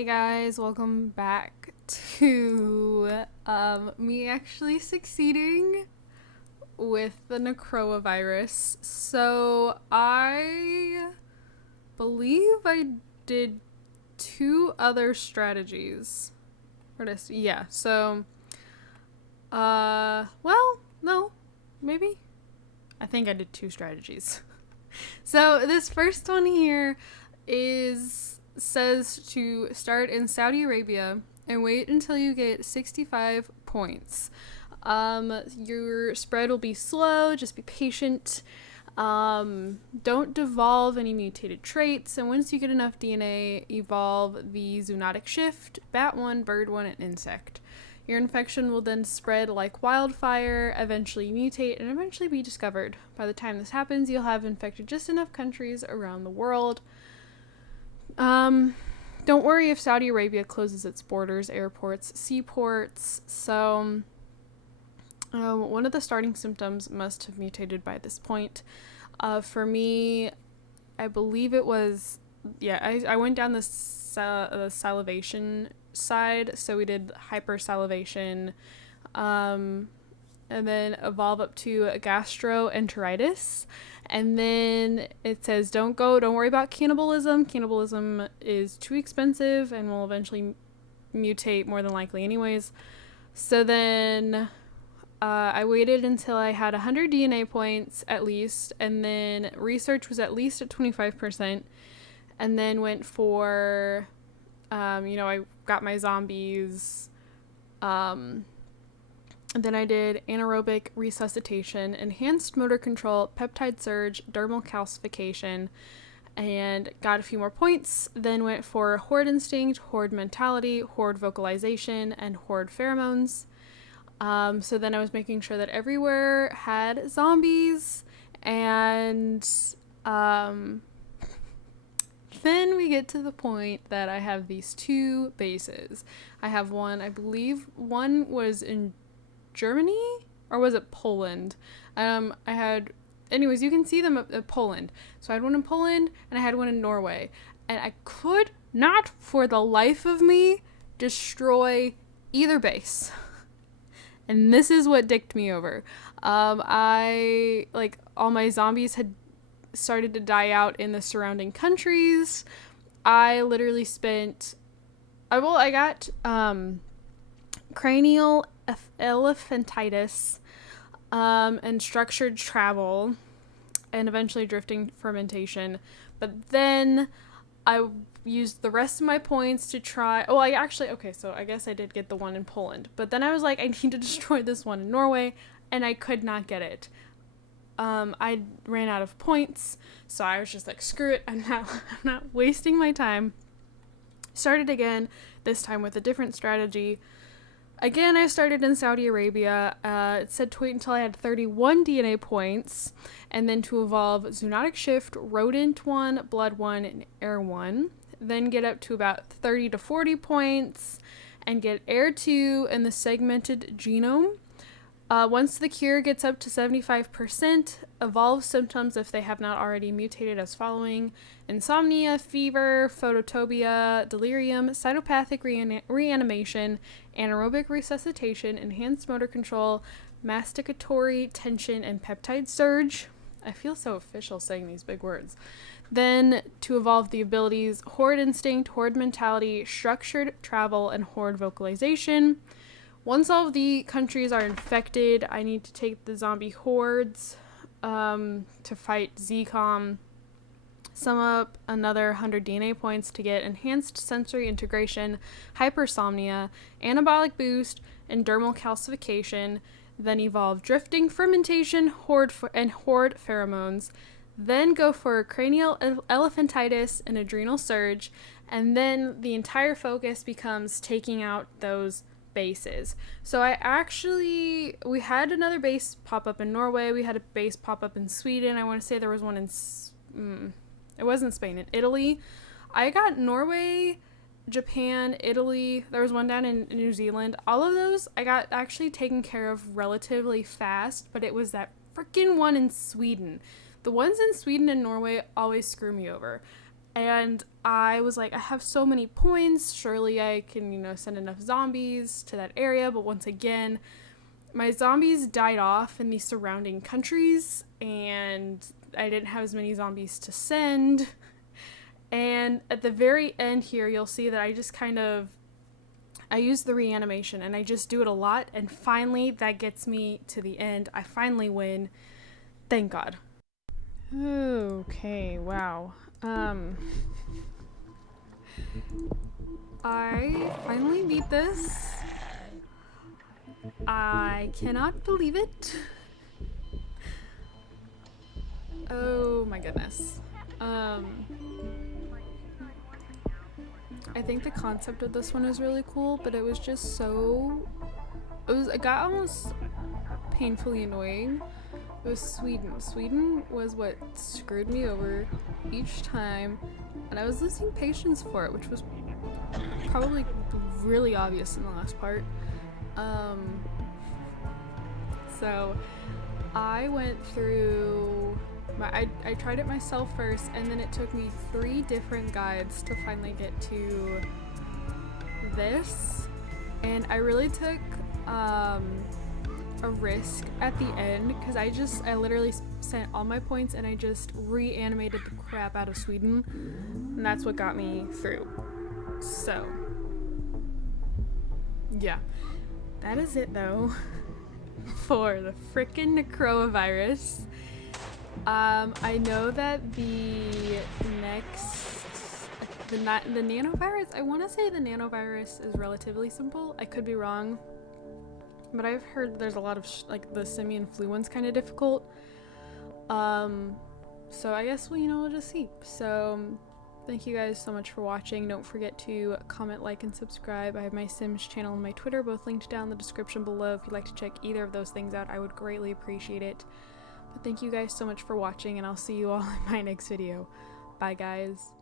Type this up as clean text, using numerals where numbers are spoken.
Hey guys, welcome back to me actually succeeding with the Necroa virus. So I believe I did two other strategies. Yeah, so no, maybe. I think I did two strategies. So this first one here says to start in Saudi Arabia and wait until you get 65 points. Your spread will be slow, just be patient. Don't devolve any mutated traits, and once you get enough DNA, evolve the zoonotic shift, bat one, bird one, and insect. Your infection will then spread like wildfire, eventually mutate, and eventually be discovered. By the time this happens, you'll have infected just enough countries around the world. Don't worry if Saudi Arabia closes its borders, airports, seaports. So, one of the starting symptoms must have mutated by this point. For me, I believe it was, I went down the salivation side, so we did hypersalivation, and then evolve up to gastroenteritis, and then it says don't worry about cannibalism. Cannibalism is too expensive and will eventually mutate more than likely anyways. So then I waited until I had 100 DNA points at least, and then research was at least at 25%, and then went for I got my zombies. Then I did anaerobic resuscitation, enhanced motor control, peptide surge, dermal calcification, and got a few more points. Then went for horde instinct, horde mentality, horde vocalization, and horde pheromones. So then I was making sure that everywhere had zombies, and then we get to the point that I have these two bases. I have one, I believe one was in Germany, or was it Poland? Anyways, you can see them at Poland. So I had one in Poland, and I had one in Norway. And I could not, for the life of me, destroy either base. And this is what dicked me over. All my zombies had started to die out in the surrounding countries. I literally spent, I got cranial elephantitis, and structured travel, and eventually drifting fermentation. But then I used the rest of my points to try. So I guess I did get the one in Poland. But then I was like, I need to destroy this one in Norway, and I could not get it. I ran out of points, so I was just like, screw it, I'm not wasting my time. Started again, this time with a different strategy. Again, I started in Saudi Arabia. It said to wait until I had 31 DNA points, and then to evolve zoonotic shift, rodent 1, blood 1, and air 1. Then get up to about 30 to 40 points, and get air 2 and the segmented genome. Once the cure gets up to 75%, evolve symptoms if they have not already mutated as following: insomnia, fever, phototopia, delirium, cytopathic reanimation, anaerobic resuscitation, enhanced motor control, masticatory tension, and peptide surge. I feel so official saying these big words. Then to evolve the abilities horde instinct, horde mentality, structured travel, and horde vocalization. Once all of the countries are infected, I need to take the zombie hordes to fight ZCOM. Sum up another 100 DNA points to get enhanced sensory integration, hypersomnia, anabolic boost, and dermal calcification. Then evolve drifting fermentation, horde pheromones. Then go for cranial elephantitis and adrenal surge. And then the entire focus becomes taking out those bases. So we had another base pop up in Norway. We had a base pop up in Sweden. I want to say there was one in it wasn't Spain, in Italy. I got Norway, Japan, Italy. There was one down in New Zealand. All of those I got actually taken care of relatively fast, but it was that freaking one in Sweden. The ones in Sweden and Norway always screw me over. And I was like, I have so many points. Surely I can, send enough zombies to that area. But once again, my zombies died off in the surrounding countries, and I didn't have as many zombies to send. And at the very end here, you'll see that I use the reanimation, and I just do it a lot, and finally that gets me to the end. I finally win. Thank God. Okay, wow. I finally beat this. I cannot believe it. Oh my goodness. I think the concept of this one is really cool, but it was just it got almost painfully annoying. It was Sweden. Sweden was what screwed me over each time, and I was losing patience for it, which was probably really obvious in the last part. So I went through I tried it myself first, and then it took me 3 different guides to finally get to this. And I really took a risk at the end, because I literally spent all my points and I just reanimated the crap out of Sweden, and that's what got me through. So yeah, that is it though for the frickin' Necroa virus. I know that the nanovirus, I want to say the nanovirus is relatively simple. I could be wrong, but I've heard there's a lot of the simian flu one's kind of difficult. So I guess we'll just see. So thank you guys so much for watching. Don't forget to comment, like, and subscribe. I have my Sims channel and my Twitter both linked down in the description below. If you'd like to check either of those things out, I would greatly appreciate it. But thank you guys so much for watching, and I'll see you all in my next video. Bye, guys.